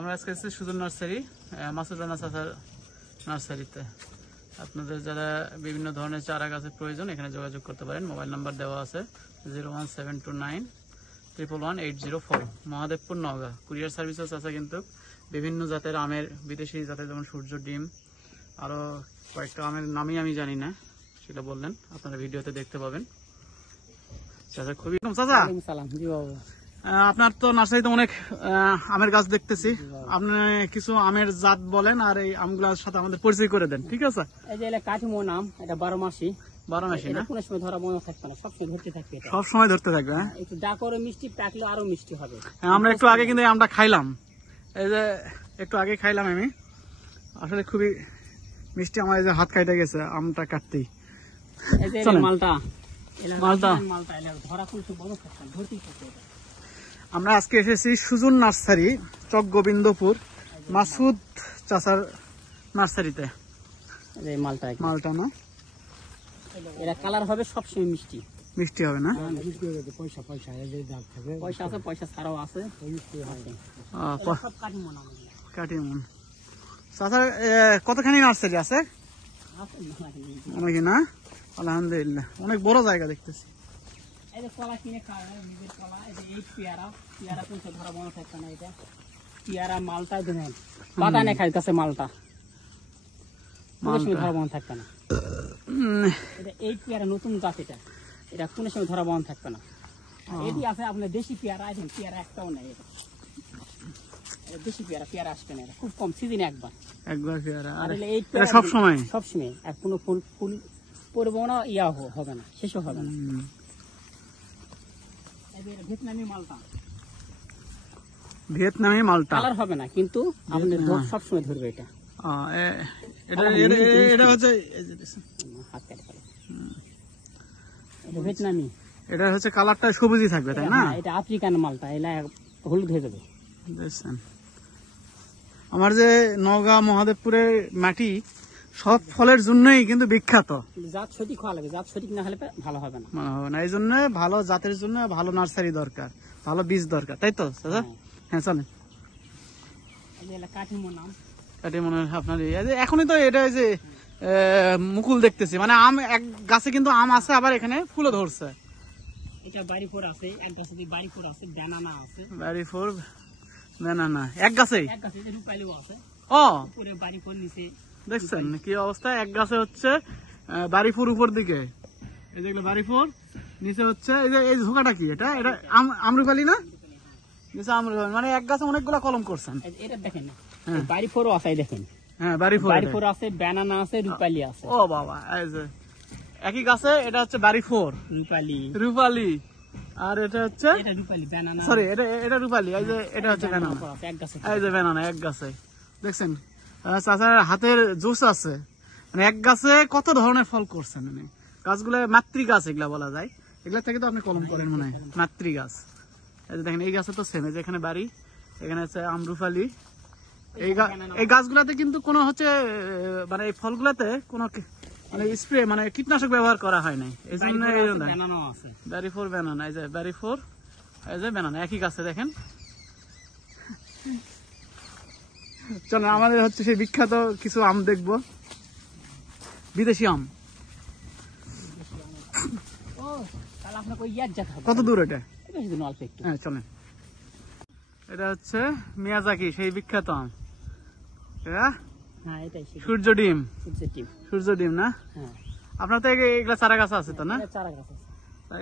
আমরা আজকে এসেছি সুজন নার্সারি, মাসুদ রানা চাচার নার্সারিতে। আপনাদের যারা বিভিন্ন ধরনের চারা গাছের প্রয়োজন এখানে যোগাযোগ করতে পারেন। মোবাইল নাম্বার দেওয়া আছে 01729111804, মহাদেবপুর, নওগাঁ। কুরিয়ার সার্ভিসেস আছে কিন্তু বিভিন্ন জাতের আমের, বিদেশি জাতের যেমন সূর্য ডিম, আরও কয়েকটা আমের নামই আমি জানি না, সেটা বললেন আপনারা ভিডিওতে দেখতে পাবেন। চাচা খুবই চাচা আপনার তো নার্সারিতে অনেক আমের গাছ দেখতেছি, আপনি কিছু আমের জাত বলেন আর এই আমগুলোর সাথে আমাদের পরিচয় করে দেন, ঠিক আছে? এই যে কাঠিমো নাম, এটা 12 মাসি। 12 মাসি না? কোনো সময় ধরা মনে থাকবে না, সবসময় ধরতে থাকবে, সব সময় ধরতে থাকবে। হ্যাঁ, একটু ডাকরে মিষ্টি, পাকলে আরো মিষ্টি হবে। আমরা একটু আগে কিন্তু আমটা খাইলাম, এই যে একটু আগে খাইলাম আমি, আসলে খুবই মিষ্টি। আমার এই যে হাত কাটে গেছে আমটা কাটতেই। এই যে মালটা, মালটা ধরা কোনো বড় থাকবে না, ধরতেই থাকবে। আমরা আজকে এসেছি সুজন নার্সারি, চক গোবিন্দপুর, মাসুদ চাচার নার্সারিতে। এই মালটা না, এরা কালার হবে সবসময় মিষ্টি, মিষ্টি হবে না? পয়সা আছে, পয়সা ছাড়াও আছে। কাটিমন চাচার কতখানি নার্সারি আছে? অনেক না, আলহামদুলিল্লাহ, অনেক বড় জায়গা দেখতেছি। এই যে কলা কিনে খাওয়া হয়, নিজের কলা। এই যে এই পেয়ারা কোনটা ধরা মনে থাকবে না, এটা পেয়ারা মালটা দেন বাগানে খাইতেছে মালটা, কোনো সময় ধরা মনে থাকবে না। এটা এই পেয়ারা নতুন গাছ, এটা কোনো সময় ধরা মনে থাকবে না। এটি আছে আপনার দেশি পেয়ারা, আছে পেয়ারা একটাও নেই, এটা দেশি পেয়ারা আসবে না, খুব কম, সিজনে একবার পেয়ারা। আর এই সবসময় আর কোনো ফুল পড়বো না, হবে না, শেষও হবে না। ভিয়েতনামি মালটা কালার হবে না, কিন্তু আপনি সবসময় ধরবে এটা। এটা হচ্ছে ভিয়েতনামি, এটা হচ্ছে কালারটা সবুজই থাকবে, তাই না? এটা আফ্রিকান মালটা, এলা হলুদ হয়ে যাবে। আমার যে নওগাঁ মহাদেবপুরের মাটি সব ফলের জন্যই কিন্তু বিখ্যাত। জাত সঠিক হওয়া লাগে, জাত সঠিক না হলে ভালো হবে না, এই জন্য ভালো জাতের জন্য ভালো নার্সারি দরকার, ভালো বীজ দরকার, তাই তো দাদা? হ্যাঁ, চলেন। কাটিমনের আপনার এখনই তো এটা যে মুকুল দেখতেছি, মানে আম এক গাছে কিন্তু আম আছে, আবার এখানে ফুলও ধরছে। এটা বাড়িফোর আছে, এক গাছে বাড়িফোর আছে, ব্যানানা আছে, বাড়িফোর ব্যানানা এক গাছেই। রূপালিও আছে। ও, উপরে বাড়িফোর, নিচে দেখছেন কি অবস্থা? এক গাছে হচ্ছে বাড়িফোর উপর দিকে, এই যেগুলো বাড়িফোর, নিচে হচ্ছে এই যে এই ঝোঁকাটা কি, এটা আমরুপালি না? নিচে আমরুপালি, মানে এক গাছে অনেকগুলা কলম করছেন। এটা দেখেন, বাড়িফোরও আছে, দেখেন। হ্যাঁ, বাড়িফোর আছে, ব্যানানা আছে, রূপালি আছে। ও বাবা, এই যে একই গাছে, এটা হচ্ছে বাড়িফোর, রূপালি, আর এটা হচ্ছে রূপালি ব্যানানা, সরি এটা রূপালি, এই যে এটা হচ্ছে ব্যানানা, এই যে ব্যানানা এক গাছে। দেখছেন চাচার হাতের জোশ আছে, মানে এক গাছে কত ধরনের ফল করছেন। মানে গাছগুলো মাতৃ গাছ এগুলা বলা যায়, এগুলা থেকে তো আপনি কলম করেন মনে হয়, মাতৃ গাছ। এই যে দেখেন, এই গাছে তো সেম, এখানে বাড়ি, এখানে হচ্ছে আমরুফালি। এই গাছগুলাতে কিন্তু কোনো হচ্ছে মানে এই ফলগুলাতে কোনো মানে স্প্রে, মানে কীটনাশক ব্যবহার করা হয় নাই, এই জন্য বাড়িফোর ব্যানানা, এই যে বাড়িফোর, এই যে ব্যানানা একই গাছে, দেখেন। চলো আমাদের হচ্ছে সেই বিখ্যাত কিছু আম দেখবো, বিদেশি আম। কত দূর এটা? হ্যাঁ, চলেন। এটা হচ্ছে মিয়াজাকি, সেই বিখ্যাত আম, সূর্য ডিম না? আপনার তো এগুলা চারা গাছ আছে তো না?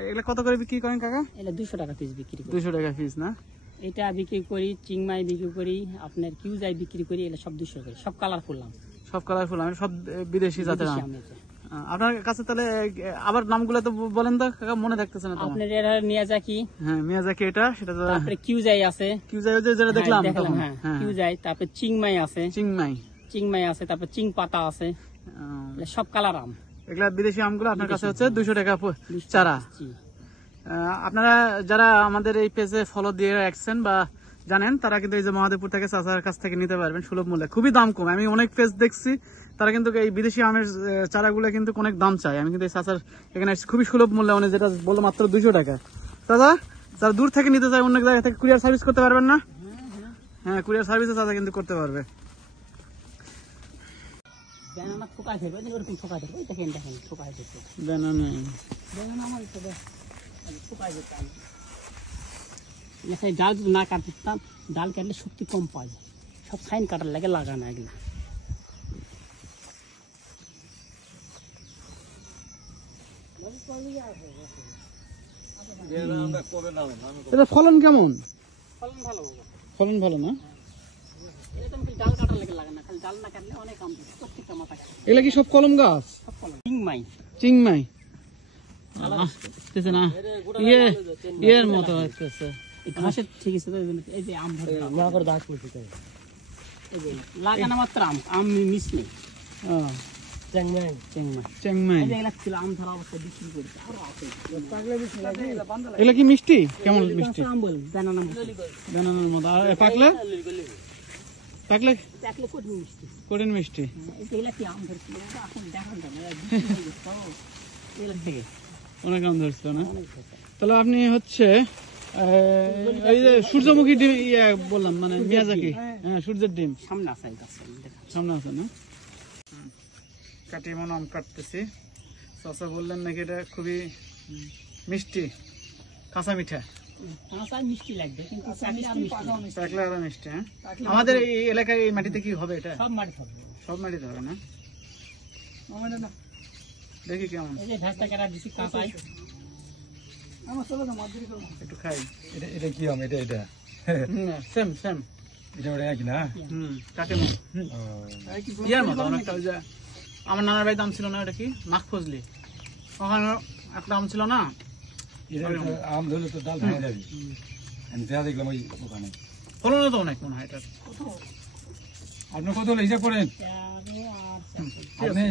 এগুলা কত করে বিক্রি করেন কাকা? 200 টাকা পিস বিক্রি করি। 200 টাকা পিস না? এটা বিক্রি করি, চিংমাই বিক্রি করি, আপনার কিউজাই বিক্রি করি, এগুলো সব 200 করে, সব কালারফুল আম, সব বিদেশি জাতের আম। আপনার কাছে তাহলে আবার নামগুলো তো বলেন তো কাকা, মনে থাকতেছে না তো। আপনার এটা মিয়াজাকি, হ্যাঁ মিয়াজাকি, এটা সেটা তো। তারপরে কিউজাই আছে, যেটা দেখলাম, হ্যাঁ কিউজাই, তারপরে চিংমাই আছে, চিংমাই আছে, তারপর চিং পাতা আছে, সব কালার আম। এগুলা বিদেশি আমগুলো আপনার কাছে হচ্ছে 200 টাকা চারা। আপনারা যারা আমাদের এই পেজে ফলো দিয়ে রাখছেন বা জানেন, তারা কিন্তু এই যে মহাদেবপুর থেকে চাচার কাছ থেকে নিতে পারবেন সুলভ মূল্যে, খুবই দাম কম। আমি অনেক পেজ দেখছি, তারা কিন্তু এই বিদেশি আমের চারাগুলো কিন্তু অনেক দাম চায়। আমি কিন্তু এই চাচার এখানে খুবই সুলভ মূল্যে, মানে যেটা বললো মাত্র 200 টাকা। দাদা, যারা দূর থেকে নিতে চায়, অন্য জায়গা থেকে কুরিয়ার সার্ভিস করতে পারবেন না? হ্যাঁ কুরিয়ার সার্ভিসে চাচা কিন্তু করতে পারবে। ব্যানানা ঠোকায় ধরবে, ওরকম ঠোকায় ধরবে, দেখেন দেখেন ঠোকায় ধরবে। ব্যানানা ব্যানানা আমার তো ঠোকায় ধরতে আমি এখানে ডাল যদি না কাটতাম, ডাল কাটলে শক্তি কম পাওয়া যায়, সব সাইন কাটার লাগে লাগানো এগুলো। এটা ফলন কেমন? ফলন ভালো হবে, ফলন ভালো না? এরকম কি ডাল কাটার লাগে লাগানো, খালি ডাল না কাটলে অনেক কম থাকে, প্রত্যেকটা মাথা কাটে এগুলা কি সব কলম গাছ? সব ফলন। চিংমাই চিংমাই আসতেছে না, ইয়ের মতো আসতেছে। এই ঘাসের ঠিক আছে তো, এই যে আম ধরে না করে দাগ করতে, এই যে লাগানো মাত্র আম, আম মিষ্টি চেংমাই চেংমাই চিংমাই। এই যে এগুলা ছিল আম ধরা অবস্থায় বিক্রি করছে, আরো আছে এগুলা কি মিষ্টি? কেমন মিষ্টি? আম বল ব্যানানা ব্যানানার মতো। আর পাকলে? পাকলে দেখলে কঠিন মিষ্টি। কঠিন মিষ্টি। এই যে এগুলা কি আম ধরছিল, এখন দেখান যায় না, বিক্রি হয়ে গেছে তো এগুলা থেকে অনেক আম ধরছিল না? অনেক ধরছে। তাহলে আপনি হচ্ছে এই যে সূর্যমুখী ডিম ইয়ে বললাম, মানে মিয়াজাকি, হ্যাঁ সূর্যের ডিম সামনে আছে এই গাছে, দেখা সামনে আছে না? কাটি মনে আম কাটতেছি। চাচা বললেন নাকি এটা খুবই মিষ্টি, কাঁচা মিঠা, কাঁচা মিষ্টি লাগবে, কিন্তু চাকলি আর মিষ্টি লাগবে। পাকলে আরো মিষ্টি। হ্যাঁ আমাদের এই এলাকায় এই মাটিতে কি হবে এটা? সব মাটি থাকবে। সব মাটিতে হবে না? দেখি কেমন, এই যে ঘাসটা কাটা দিছি কাঁচাই, একটু খাই। এটা কি আম? এটা সেম সেম। এটা ওটা একই না? কাটে ইয়ার মতো অনেকটা। ওই যে আমার নানার বাড়িতে আম ছিল না, ওটা কি মাখফজলি, ওখানে একটা আম ছিল না, এটা আম ধরলে তো ডাল ভেঙে যাবে। আমি যা দেখলাম ওই ওখানে। ফলনও তো অনেক মনে হয় এটা। আপনি কত হলো হিসাব করেন? 13 আর 4। আপনি